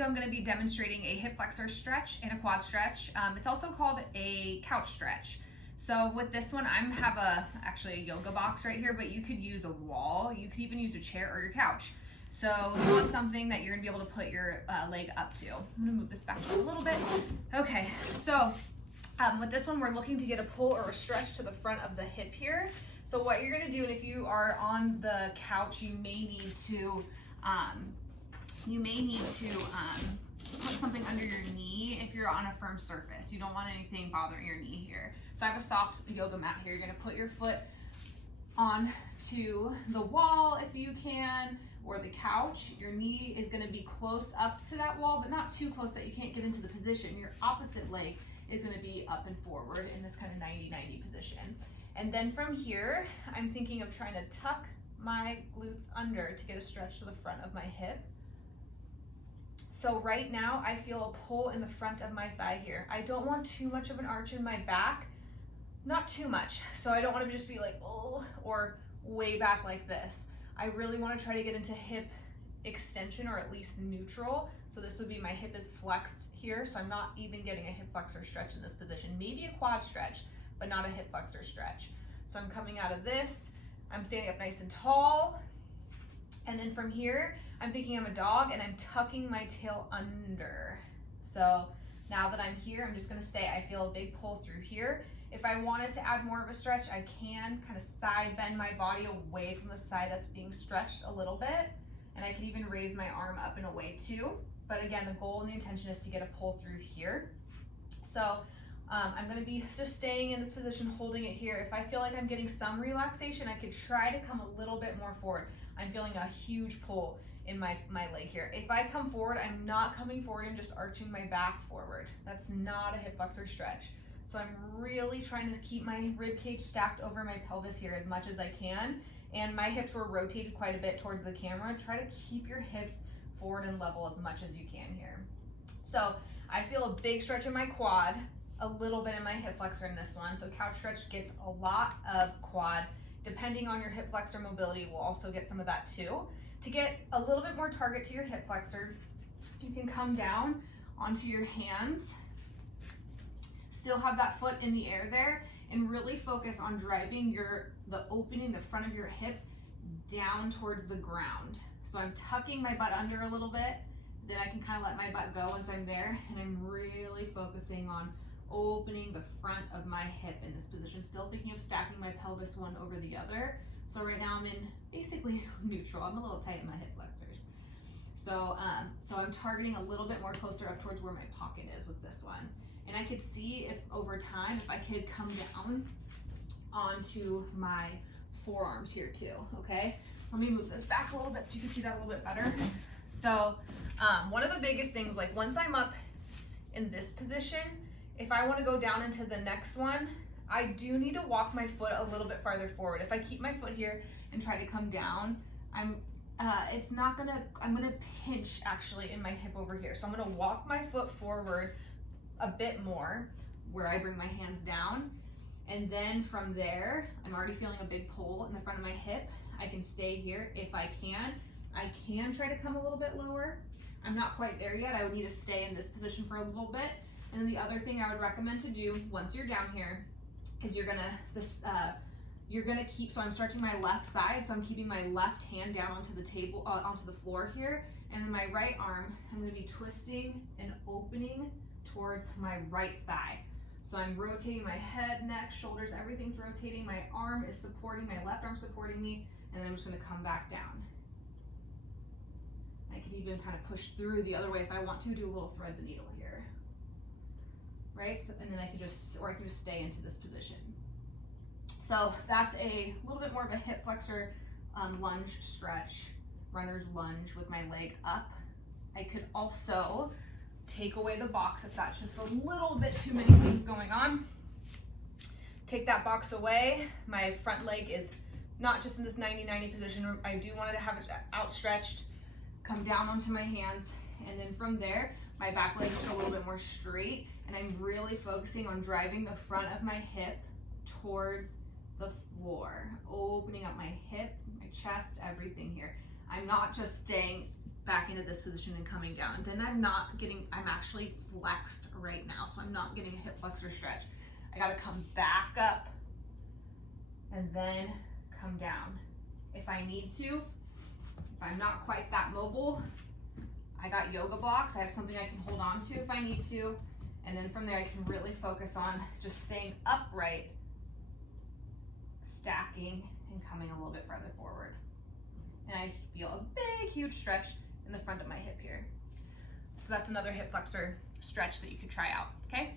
video, I'm going to be demonstrating a hip flexor stretch and a quad stretch. It's also called a couch stretch. So with this one, I have actually a yoga box right here, but you could use a wall. You could even use a chair or your couch. So you want something that you're going to be able to put your leg up to. I'm going to move this back just a little bit. Okay, so with this one, we're looking to get a pull or a stretch to the front of the hip here. So what you're going to do, and if you are on the couch, you may need to put something under your knee if you're on a firm surface. You don't want anything bothering your knee here. So I have a soft yoga mat here. You're going to put your foot onto the wall if you can, or the couch. Your knee is going to be close up to that wall, but not too close that you can't get into the position. Your opposite leg is going to be up and forward in this kind of 90-90 position. And then from here, I'm thinking of trying to tuck my glutes under to get a stretch to the front of my hip. So right now I feel a pull in the front of my thigh here. I don't want too much of an arch in my back, not too much. So I don't want to just be like, oh, or way back like this. I really want to try to get into hip extension, or at least neutral. So this would be my hip is flexed here. So I'm not even getting a hip flexor stretch in this position. Maybe a quad stretch, but not a hip flexor stretch. So I'm coming out of this. I'm standing up nice and tall. And then from here, I'm thinking I'm a dog and I'm tucking my tail under. So now that I'm here, I'm just gonna stay. I feel a big pull through here. If I wanted to add more of a stretch, I can kind of side bend my body away from the side that's being stretched a little bit. And I can even raise my arm up and away too. But again, the goal and the intention is to get a pull through here. So I'm gonna be just staying in this position, holding it here. If I feel like I'm getting some relaxation, I could try to come a little bit more forward. I'm feeling a huge pull in my leg here. If I come forward, I'm not coming forward, I'm just arching my back forward. That's not a hip flexor stretch. So I'm really trying to keep my rib cage stacked over my pelvis here as much as I can. And my hips were rotated quite a bit towards the camera. Try to keep your hips forward and level as much as you can here. So I feel a big stretch in my quad, a little bit in my hip flexor in this one. So couch stretch gets a lot of quad. Depending on your hip flexor mobility, we'll also get some of that too. To get a little bit more target to your hip flexor, you can come down onto your hands, still have that foot in the air there, and really focus on driving the opening, the front of your hip down towards the ground. So I'm tucking my butt under a little bit, then I can kind of let my butt go once I'm there, and I'm really focusing on opening the front of my hip in this position, still thinking of stacking my pelvis one over the other. So right now I'm in basically neutral. I'm a little tight in my hip flexors. So I'm targeting a little bit more closer up towards where my pocket is with this one. And I could see if over time, if I could come down onto my forearms here too, okay? Let me move this back a little bit so you can see that a little bit better. So one of the biggest things, like once I'm up in this position, if I want to go down into the next one, I do need to walk my foot a little bit farther forward. If I keep my foot here and try to come down, I'm gonna pinch actually in my hip over here. So I'm gonna walk my foot forward a bit more where I bring my hands down. And then from there, I'm already feeling a big pull in the front of my hip. I can stay here if I can. I can try to come a little bit lower. I'm not quite there yet. I would need to stay in this position for a little bit. And then the other thing I would recommend to do once you're down here is you're gonna keep, so I'm stretching my left side, so I'm keeping my left hand down onto the table, onto the floor here, and then my right arm, I'm gonna be twisting and opening towards my right thigh. So I'm rotating my head, neck, shoulders, everything's rotating. My arm is supporting, my left arm supporting me, and then I'm just gonna come back down. I can even kind of push through the other way if I want to, do a little thread the needle here. Right, so, and then I can just stay into this position. So that's a little bit more of a hip flexor lunge stretch, runner's lunge with my leg up. I could also take away the box if that's just a little bit too many things going on. Take that box away. My front leg is not just in this 90-90 position. I do want to have it outstretched, come down onto my hands, and then from there, my back leg is a little bit more straight, and I'm really focusing on driving the front of my hip towards the floor, opening up my hip, my chest, everything here. I'm not just staying back into this position and coming down. And then I'm actually flexed right now, so I'm not getting a hip flexor stretch. I gotta come back up and then come down. If I need to, if I'm not quite that mobile, I got yoga blocks. I have something I can hold on to if I need to. And then from there, I can really focus on just staying upright, stacking, and coming a little bit farther forward. And I feel a big, huge stretch in the front of my hip here. So that's another hip flexor stretch that you could try out, okay?